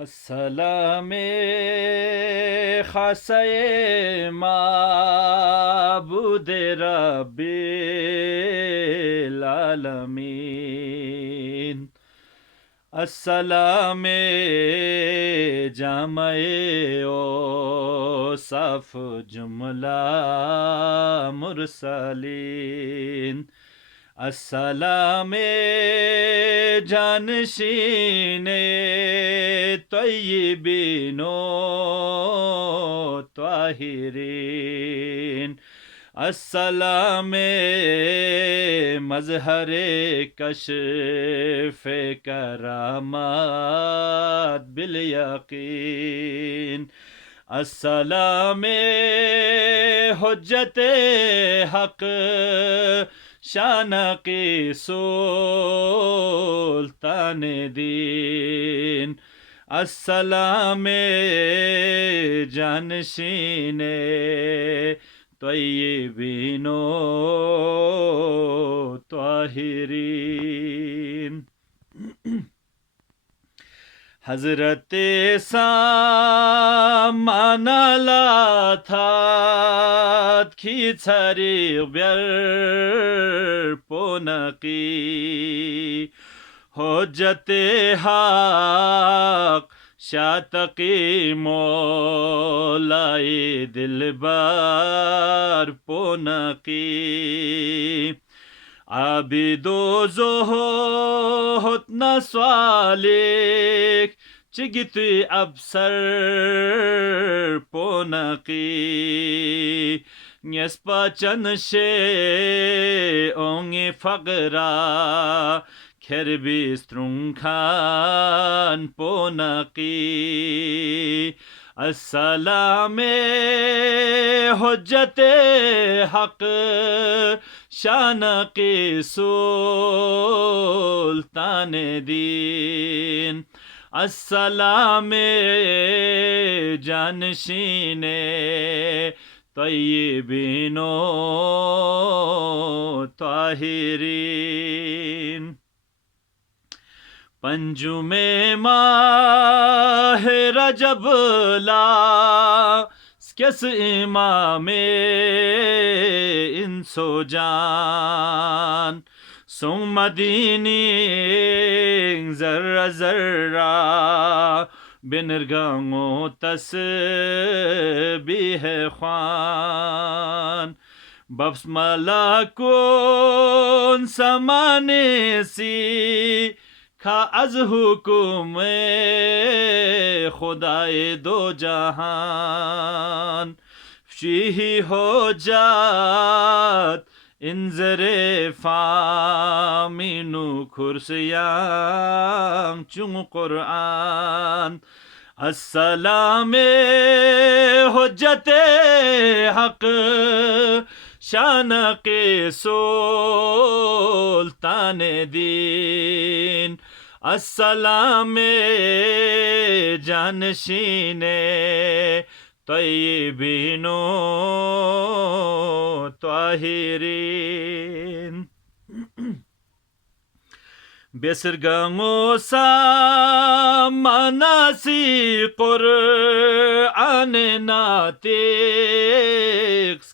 अस्सलामे खासे माबूद रब्बिल आलमीन। अस्सलामे जामे ओ सफ जुमला मुरसलीन। अस्सलामे जानशीने तय्यिबीनो त्वाहिरीन। अस्सलामे मज़हरे कश्फ़े करामात बिल यकीन। अस्सलामे हुज्जते हक़ शान की सुल्तान दीन। अस्सलामे जानशीने तय्यिबीनो त्वाहिरीन। हज़रते सामानाला था खिचरी ब्यर पोनकी। हुज्जते हक़ शातकी मौलाए दिलबर पोनकी। आबिदो ज़ुहद नस्वालिक चिगितुई अबसर पोनकी। न्यस्पा चनशे ओंगे फगरा खेरबी स्ट्रुंखान पोनकी। अस्सलामे हुज्जते हक़ शान की सुल्तान दीन। अस्सलामे जानशीने तय्यिबीनो त्वाहिरीन। पंजुमे माह रजब ला स्केस इमामे इंसो जान। सुंग मदीनी जर्रा जर्रा बिनरगंगो तस्बीह ख्वान। बस्मला कुन समाने सी खा अज हुकुम खुदाए दो जहान। शीही हो जात इंजरे फामिनु खुर्सियां चुंग कुरान। अस्सलामे हुज्जते हक़ शान के सुल्तान दीन। अस्सलामे जानशीने तय्यिबीनो त्वाहिरीन। बेसरगंगो सामनासी कुरआन नातिक्स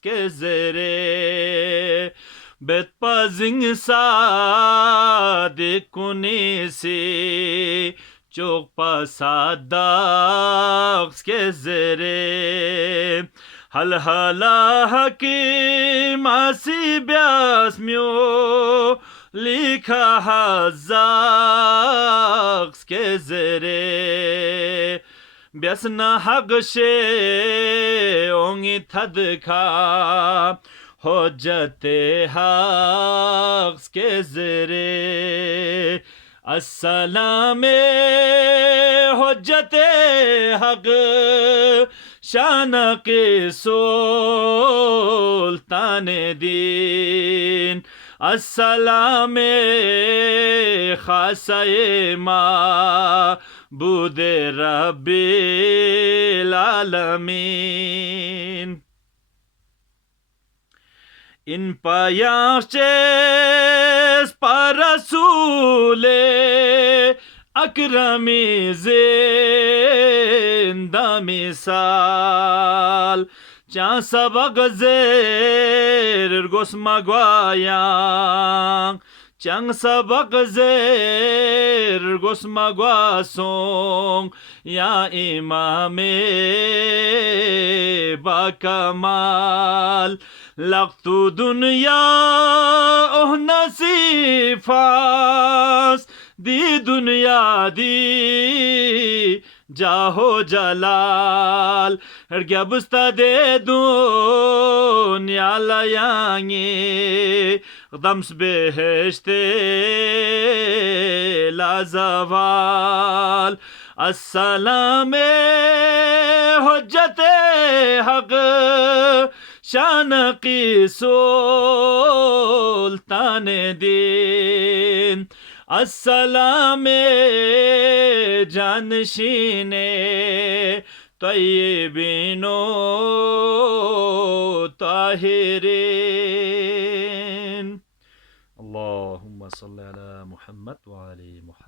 के ज़रे बेतपाजिंग सादिकुनीसी चोक पासादाक्स के ज़रे। हल हला हकीम आसी ब्यास म्यो लिखा हज़ाक्स के ज़रे। ब्यासना हगशे ओंगी थदखा हुज्जते हक़ के ज़रे। अस्सलामे हुज्जते हक़ शान के सुल्तान दीन। अस्सलामे खासे माबूद रब्बिल आलमीन। इन payaches para sule اکرمی زنده مثال چا سبق زیر گوس مگوایان چنگ سبق زیر گوس مگواسون یا امام با کمال لقت دنیا اوه نصیفاس دی دنیا دی جاهو جلال هرگه بستا دی دنیا لیانگی غدمس بهشت لا زوال السلام حجت حق شان کی سلطان دین السلام جانشین طیبین و طاهرین اللهم صل على محمد وعلى محمد